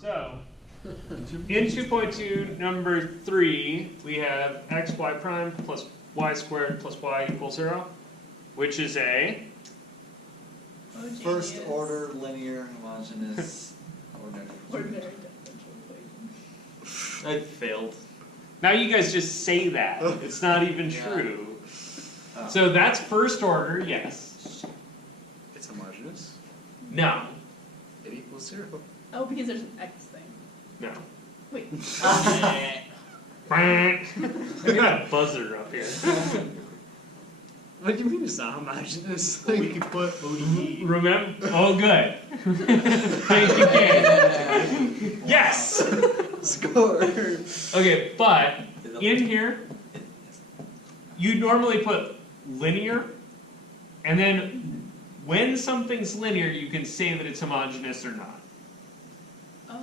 So, in 2.2, number 3, we have x, y prime plus y squared plus y equals 0, which is a first order linear homogeneous ordinary differential equation. I failed. Now you guys just say that. It's not even true. Oh. So that's first order, yes. It's homogeneous. No. It equals 0. Oh, because there's an X thing. No. Wait. I got a buzzer up here. What do you mean it's not homogeneous? We could put ODE. Remember? Oh, good. Thank you, Kate. Yes! Score! Okay, but in here, you normally put linear, and then when something's linear, you can say that it's homogeneous or not. Oh.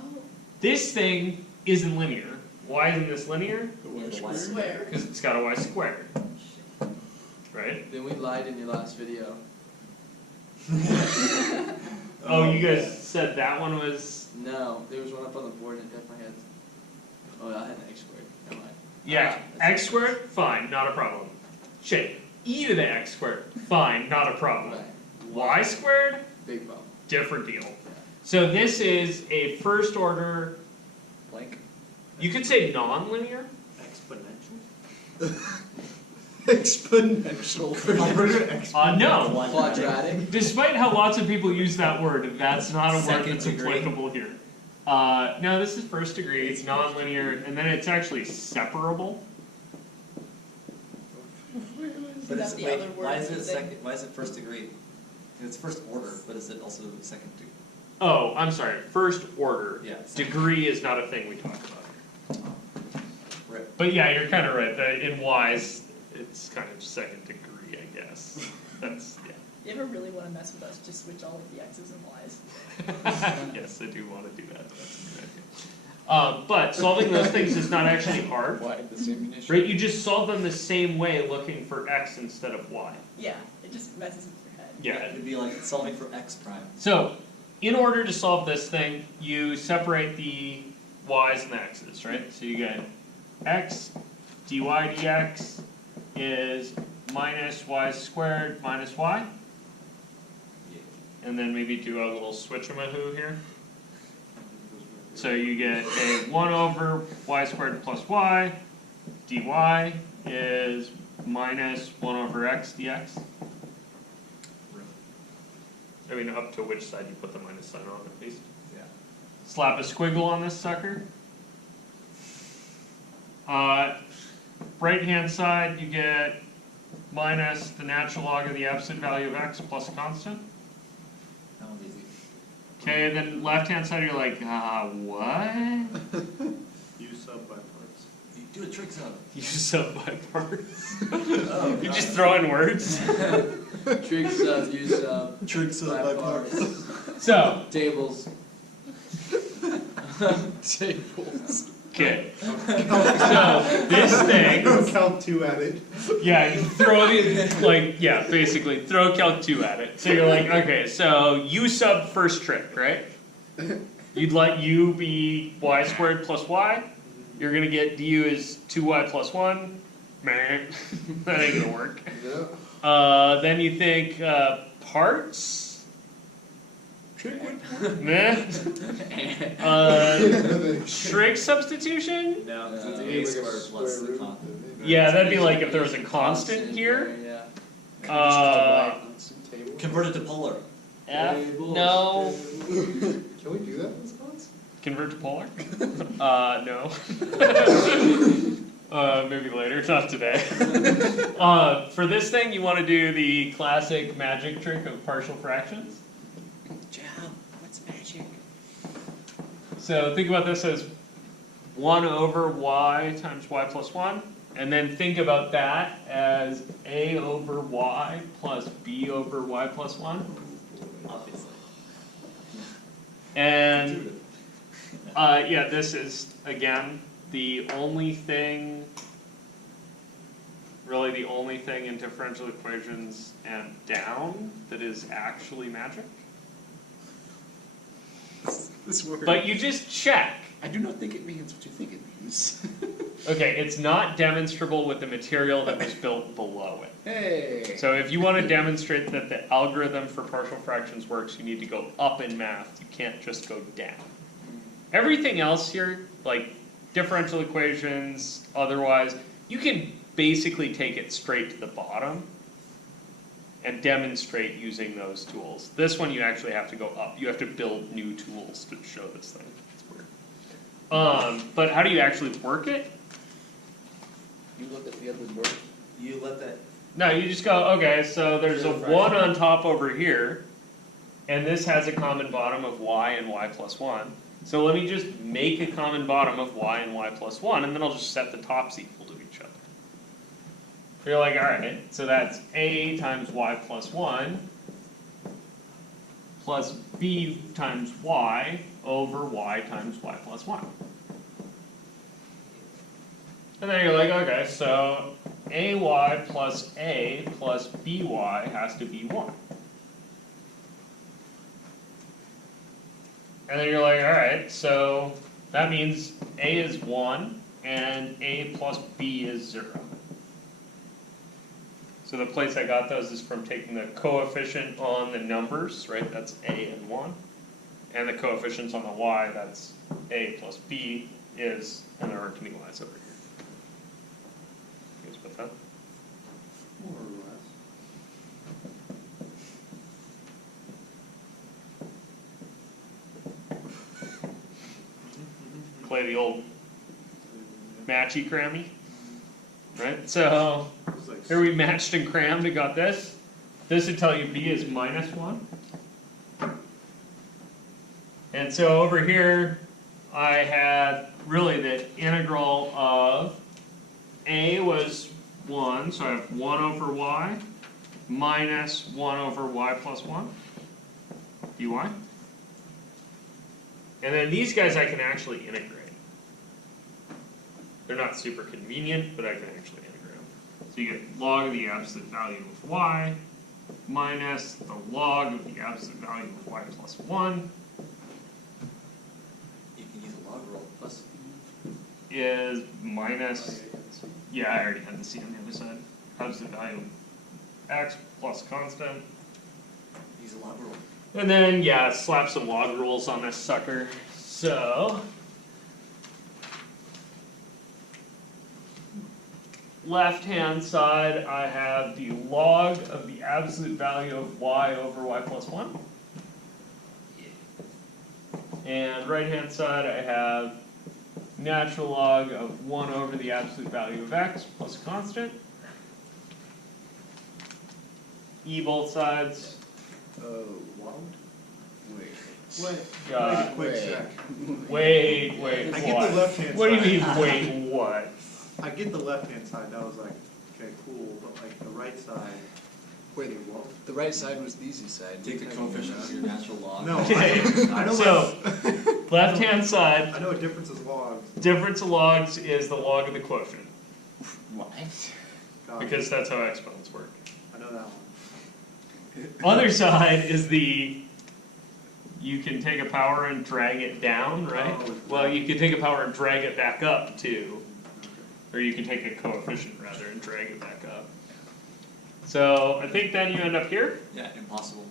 This thing isn't linear. Why isn't this linear? Square. Because it's got a y squared. Right? Then we lied in your last video. Oh, you guys said that one was... No, there was one up on the board and it definitely had. Oh, I had an X squared. Never mind. Yeah, x squared, fine, not a problem. Shit, e to the x squared, fine, not a problem. Right. Y squared, Big problem. different deal. So this is a first order, Blank. you could say non-linear. Exponential? Exponential. I've heard of exponential. No. Quadratic. Despite how lots of people use that word, that's not a word Second that's degree. applicable here. No, this is first degree, it's non-linear, and then it's actually separable. But Is is that it, the wait, other word why is for it the- second? Why is it first degree? It's first order, but is it also second degree? Oh, I'm sorry, first order. Yeah. Degree is not a thing we talk about here. Right. But yeah, you're kind of right. In Y's, it's kind of second degree, I guess. That's, yeah. You ever really want to mess with us, just switch all of the X's and Y's. Yes, I do want to do that. That's a good idea. But solving those things is not actually hard. Why the same initial? Right? You just solve them the same way looking for X instead of Y. Yeah, it just messes with your head. Yeah. It'd be like solving for x prime. So, in order to solve this thing, you separate the Y's and the X's, right? So you get X dy dx is minus y squared minus y. And then maybe do a little switch-a-mahoo here. So you get a 1 over y squared plus y, dy is minus 1 over x dx. I mean, up to which side you put the minus sign on, at least. Yeah. Slap a squiggle on this sucker. Right-hand side, you get minus the natural log of the absolute value of x plus a constant. That one's easy. Okay, then left-hand side, you're like, what? U sub by parts. You do a trick sub. You sub by parts. Oh, You just throw in words. Trig sub, U sub. Trick sub by parts. So, Tables. Tables. okay. So, this thing, Count 2 at it. yeah, you throw the, like, yeah, basically, throw calc 2 at it. So you're like, okay, so U sub first trick, right? You'd let U be y squared plus y. You're gonna get du is 2y plus 1. Meh. That ain't gonna work. Then you think parts. Meh. Trig substitution? No, It's it's a squared plus the constant. Yeah, that'd be like if there was a constant here. Yeah. Convert it to polar. F? Tables, No. Can we do that in this class? Convert to polar? No. Maybe later, not today. For this thing, you want to do the classic magic trick of partial fractions. Jam, what's magic? So think about this as 1 over y times y plus 1. And then think about that as a over y plus b over y plus 1. Obviously. And yeah, this is, again, the only thing, really the only thing in differential equations and down that is actually magic. This this word. but you just check. I do not think it means what you think it means. Okay, it's not demonstrable with the material that was built below it. Hey. So if you want to demonstrate that the algorithm for partial fractions works, you need to go up in math. You can't just go down. Everything else here, like differential equations, otherwise, you can basically take it straight to the bottom and demonstrate using those tools. This one you actually have to go up. You have to build new tools to show this thing. It's weird. But how do you actually work it? You look at the other word. You let that, No, you just go, okay, so there's a 1 on top over here, and this has a common bottom of y and y plus 1. So let me just make a common bottom of y and y plus 1, and then I'll just set the tops equal to each other. You're like, alright, so that's a times y plus 1 plus b times y over y times y plus 1. And then you're like, okay, so ay plus a plus by has to be 1. And then you're like, alright, so that means a is 1 and a plus b is 0. So the place I got those is from taking the coefficient on the numbers, right? That's a and 1. And the coefficients on the y, that's a plus b is, and there aren't any y's over here. You guys with that? More or less. Play the old matchy crammy, right? So It's like here we matched and crammed and got this. This would tell you b is minus 1. And so over here I had really the integral of a was 1, so I have 1 over y minus 1 over y plus 1 dy. And then these guys I can actually integrate. They're not super convenient, but I can actually integrate them. So you get log of the absolute value of y minus the log of the absolute value of y plus 1 you can use a log roll plus. is minus, yeah, I already had the c on the other side, absolute value of x plus constant. Use a log roll. And then, yeah, slap some log rules on this sucker. So, left-hand side, I have the log of the absolute value of y over y plus 1. And right-hand side, I have natural log of 1 over the absolute value of x plus a constant. E both sides. Oh, what? Wait. Wait, Uh, wait a quick wait. sec. Wait, I what? get the left-hand What do you side. mean, wait, what? I get the left-hand side, that was like, okay, cool, but like the right side. Wait, the right side was the easy side. Take the coefficient of your natural log. No, Okay, I know so- what, Left-hand side, I know what difference is logs. difference of logs is the log of the quotient, What? Got it. because that's how exponents work. I know that one. Other side is the, you can take a power and drag it down, right? Oh. Well, you can take a power and drag it back up too. Or you can take a coefficient rather and drag it back up. So I think then you end up here. Yeah, impossible.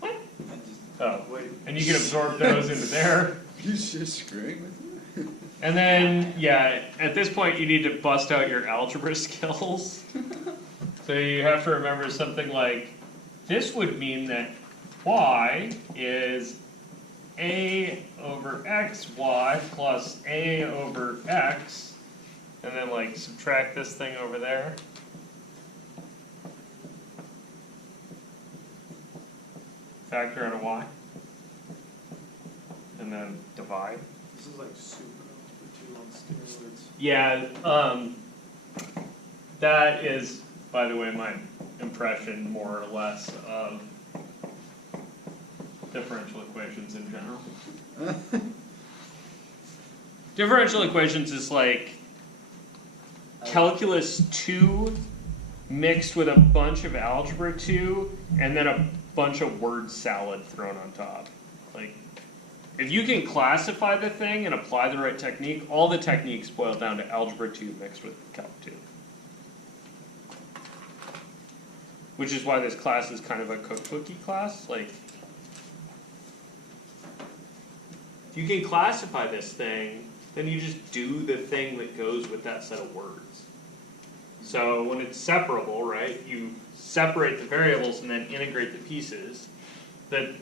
What? And just- Oh, Wait, and you can absorb those into there. He's just screwing with you. And then, yeah, at this point you need to bust out your algebra skills. So you have to remember something like, this would mean that y is a over xy plus a over x, and then like subtract this thing over there. Factor out a y. And then divide. this is like super for 2 on steroids. Yeah, that is, by the way, my impression more or less of differential equations in general. Differential equations is like calculus 2 mixed with a bunch of algebra 2 and then a bunch of word salad thrown on top. Like, if you can classify the thing and apply the right technique, all the techniques boil down to Algebra 2 mixed with Calc 2. Which is why this class is kind of a cookbooky class. Like, if you can classify this thing, then you just do the thing that goes with that set of words. So when it's separable, right, you separate the variables and then integrate the pieces. The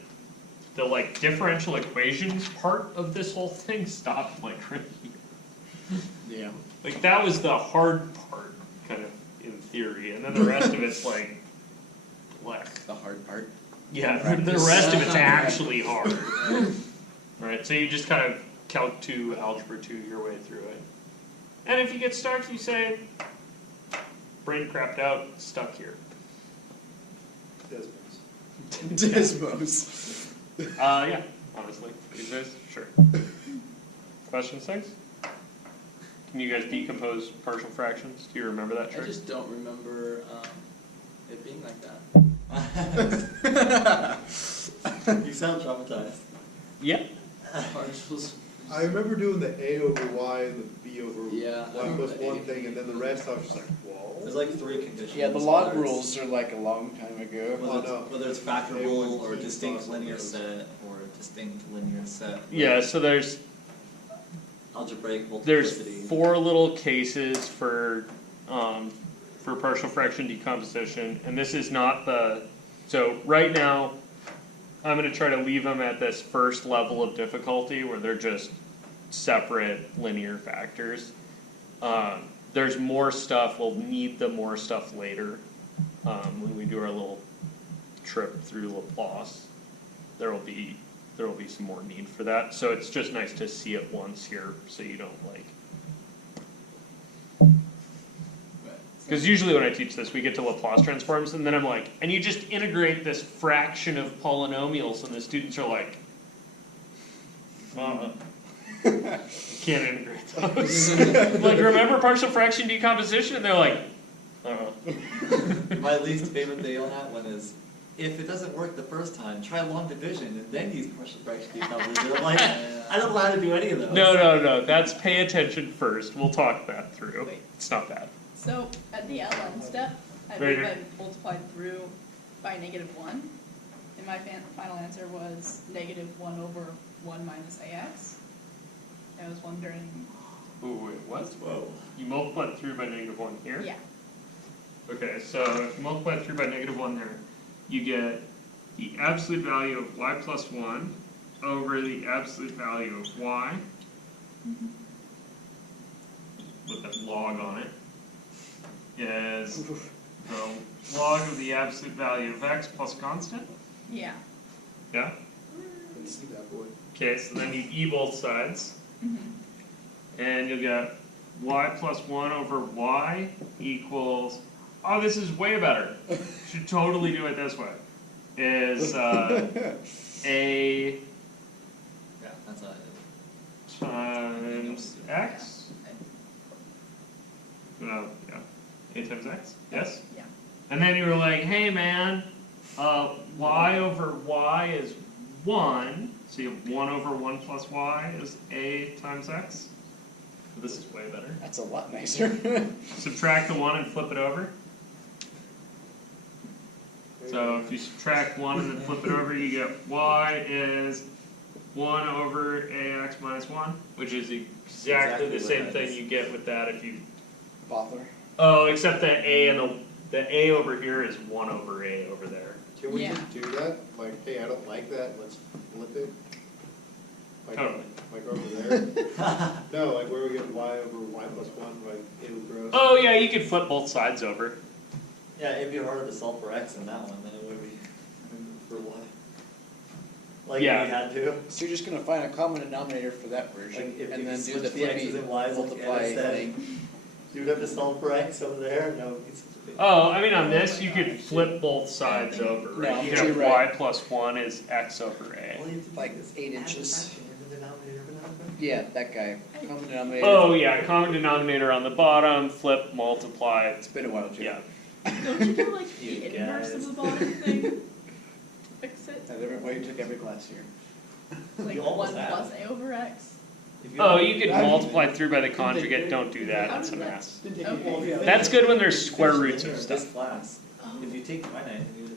like differential equations part of this whole thing stopped like right here. Yeah. Like that was the hard part, kind of in theory, and then the rest of it's like, what? The hard part. Yeah, the rest of it's actually hard. Right, so you just kind of Calc 2, Algebra 2 your way through it. And if you get stuck, you say, brain crapped out, stuck here. Desmos. Yeah, honestly, these days, sure. Question 6? Can you guys decompose partial fractions? Do you remember that I trick? just don't remember it being like that. You sound traumatized. Yeah. Partials. I remember doing the A over Y and the B over Yeah, I Y remember plus the one A. thing, and then the rest I was just like, There's whoa. like 3 conditions. Yeah, the log whether it's- rules are like a long time ago. Oh, no. Whether it's A1, factorable or B, distinct plus linear those. set or distinct linear set. Yeah, so there's Algebraic There's multiplicity. 4 little cases for partial fraction decomposition, and this is not the, so right now, I'm gonna try to leave them at this first level of difficulty where they're just separate linear factors. There's more stuff, we'll need the more stuff later, when we do our little trip through Laplace. There will be some more need for that, so it's just nice to see it once here, so you don't like. Because usually when I teach this, we get to Laplace transforms, and then I'm like, and you just integrate this fraction of polynomials, and the students are like, can't integrate those. Like, remember partial fraction decomposition? And they're like, My least favorite thing on that one is, if it doesn't work the first time, try long division and then use partial fraction decomposition. I'm like, I don't know how to do any of those. No, that's pay attention first, we'll talk that through. Wait. It's not bad. So at the ln step, I Right believe here. I multiplied through by -1, and my final answer was -1 over 1 minus ax. I was wondering, Ooh, wait, what? Whoa. You multiplied through by -1 here? yeah, Okay, so if you multiply through by -1 there, you get the absolute value of y plus 1 over the absolute value of y. With that log on it. Is the log of the absolute value of x plus constant. yeah. Yeah? Let's see that boy. Okay, so then you e both sides. And you'll get y plus 1 over y equals, oh, this is way better. Should totally do it this way. Is a Yeah, that's how I times x? No, yeah. A times x? Yes? Yeah. And then you were like, hey man, y over y is 1. So you have 1 over 1 plus y is a times x. This is way better. That's a lot nicer. Subtract the 1 and flip it over. So if you subtract 1 and then flip it over, you get y is 1 over ax minus 1, which is exactly the Exactly same what that thing is. you get with that if you... Bother. Oh, except the a and the a over here is 1 over a over there. Can we Yeah. just do that? Like, hey, I don't like that, let's flip it. Like, Totally. like over there? No, like where we get y over y plus 1, like it'll grow. Oh yeah, you could flip both sides over. Yeah, it'd be harder to solve for x in that one than it would be for y. Like Yeah. if we had to. So you're just gonna find a common denominator for that version, Like, if and you then do switch the the x's flippy and y's like multiply Anna said. thing. You would have to solve for x over there, no, it's such a big. Oh, I mean on this you could flip both sides over, right? No, You but could have you're right. y plus 1 is x over a. All you have to do Like is 8 add the inches. fraction in the denominator of another fraction. Yeah, that guy. Common denominator. Oh yeah, common denominator on the bottom, flip, multiply. It's been a while, Jim. Yeah. Don't you do like You the inverse guys. of the bottom thing? That everybody took every class here. Like You one almost have. plus a over x? If Oh, you could I- multiply through by the conjugate, don't do that, How that's a does that- mess. Didn't take Okay. any- Well, if you That's good when there's finish square linear roots in of this stuff. class, Oh. if you take finite, then you